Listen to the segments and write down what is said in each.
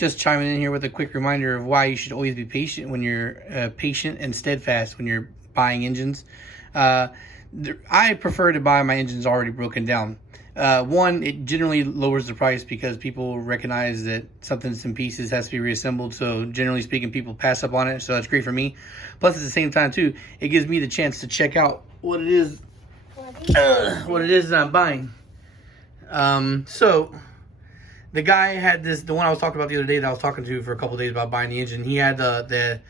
Just chiming in here with a quick reminder of why you should always be patient when you're patient and steadfast when you're buying engines. I prefer to buy my engines already broken down. One, it generally lowers the price because people recognize that something's in pieces, has to be reassembled. So generally speaking, people pass up on it. So that's great for me. Plus, at the same time, too, it gives me the chance to check out what it is that I'm buying. So the guy had the one I was talking about the other day that I was talking to for a couple of days about buying the engine. He had the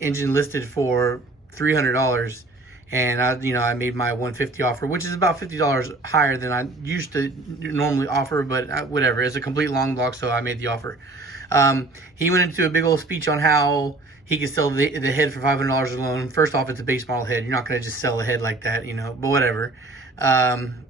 engine listed for $300. And I made my $150 offer, which is about $50 higher than I used to normally offer, but whatever. It's a complete long block, so I made the offer. He went into a big old speech on how he could sell the head for $500 alone. First off, it's a base model head. You're not going to just sell a head like that, but whatever. And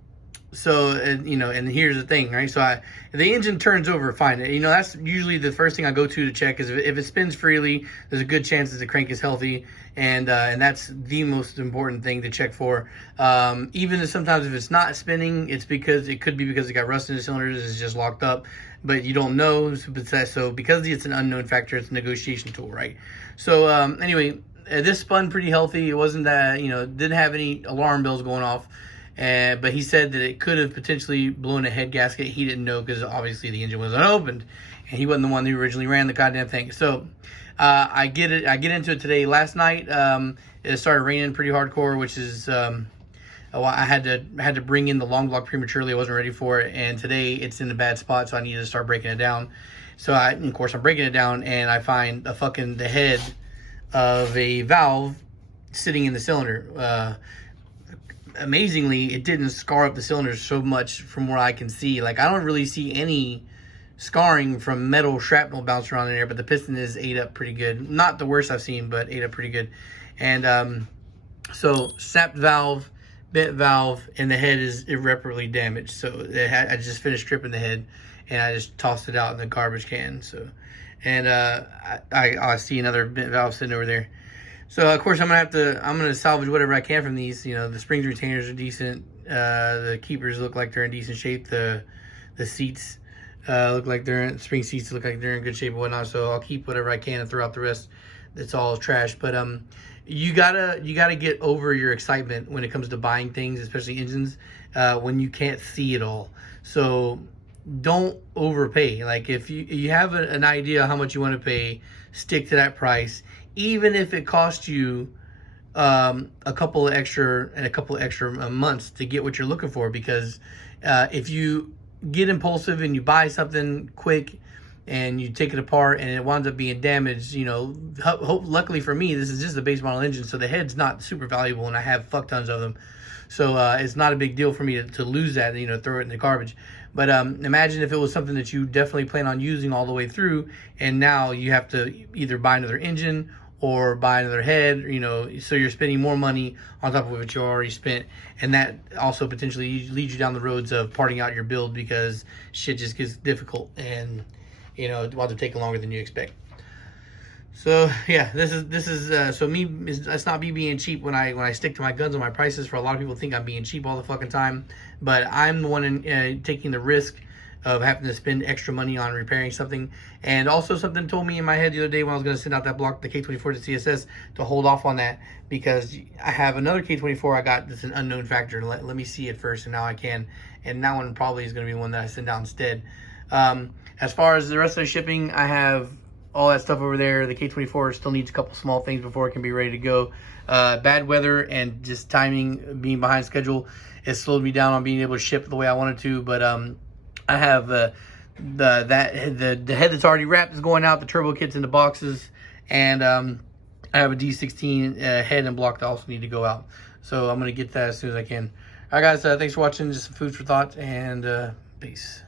here's the thing, right? So if the engine turns over, fine. That's usually the first thing I go to check is if it spins freely, there's a good chance that the crank is healthy. And that's the most important thing to check for. Even if sometimes if it's not spinning, it could be because it got rust in the cylinders, it's just locked up, but you don't know. So because it's an unknown factor, it's a negotiation tool, right? So anyway, this spun pretty healthy. It wasn't that, didn't have any alarm bells going off. But he said that it could have potentially blown a head gasket. He didn't know because obviously the engine was unopened, and he wasn't the one who originally ran the goddamn thing. So I get into it today. Last night it started raining pretty hardcore, which is I had to bring in the long block prematurely. I wasn't ready for it, and today it's in a bad spot, so I needed to start breaking it down. So of course I'm breaking it down, and I find the head of a valve sitting in the cylinder. Amazingly, it didn't scar up the cylinders so much from where I can see. Like, I don't really see any scarring from metal shrapnel bouncing around in there, but the piston is ate up pretty good. Not the worst I've seen, but ate up pretty good. And so sapped valve, bent valve, and the head is irreparably damaged. So I just finished stripping the head, and I just tossed it out in the garbage can. So, and I see another bent valve sitting over there. So of course I'm gonna salvage whatever I can from these. The springs retainers are decent. The keepers look like they're in decent shape. The seats look like spring seats look like they're in good shape and whatnot. So I'll keep whatever I can and throw out the rest. That's all trash. But you gotta get over your excitement when it comes to buying things, especially engines, when you can't see it all. So don't overpay. Like, if you have an idea how much you want to pay, stick to that price. Even if it costs you a couple of extra months to get what you're looking for, because if you get impulsive and you buy something quick and you take it apart and it winds up being damaged, luckily for me, this is just a base model engine, so the head's not super valuable, and I have fuck tons of them, so it's not a big deal for me to lose that, throw it in the garbage. But imagine if it was something that you definitely plan on using all the way through, and now you have to either buy another engine or buy another head, so you're spending more money on top of what you already spent. And that also potentially leads you down the roads of parting out your build because shit just gets difficult and, it winds up taking longer than you expect. So yeah, this is so me. It's not me being cheap when I stick to my guns on my prices. For a lot of people think I'm being cheap all the fucking time, but I'm the one taking the risk of having to spend extra money on repairing something. And also, something told me in my head the other day when I was going to send out that block, the K24 to CSS, to hold off on that, because I have another K24 I got that's an unknown factor. Let me see it first, and now I can. And that one probably is going to be the one that I send out instead. As far as the rest of the shipping, I have all that stuff over there. The K24 still needs a couple small things before it can be ready to go. Bad weather and just timing, being behind schedule, has slowed me down on being able to ship the way I wanted to. But I have the head that's already wrapped is going out. The turbo kit's in the boxes, and I have a D16 head and block that also need to go out. So I'm gonna get that as soon as I can. All right, guys. Thanks for watching. Just some food for thought, and peace.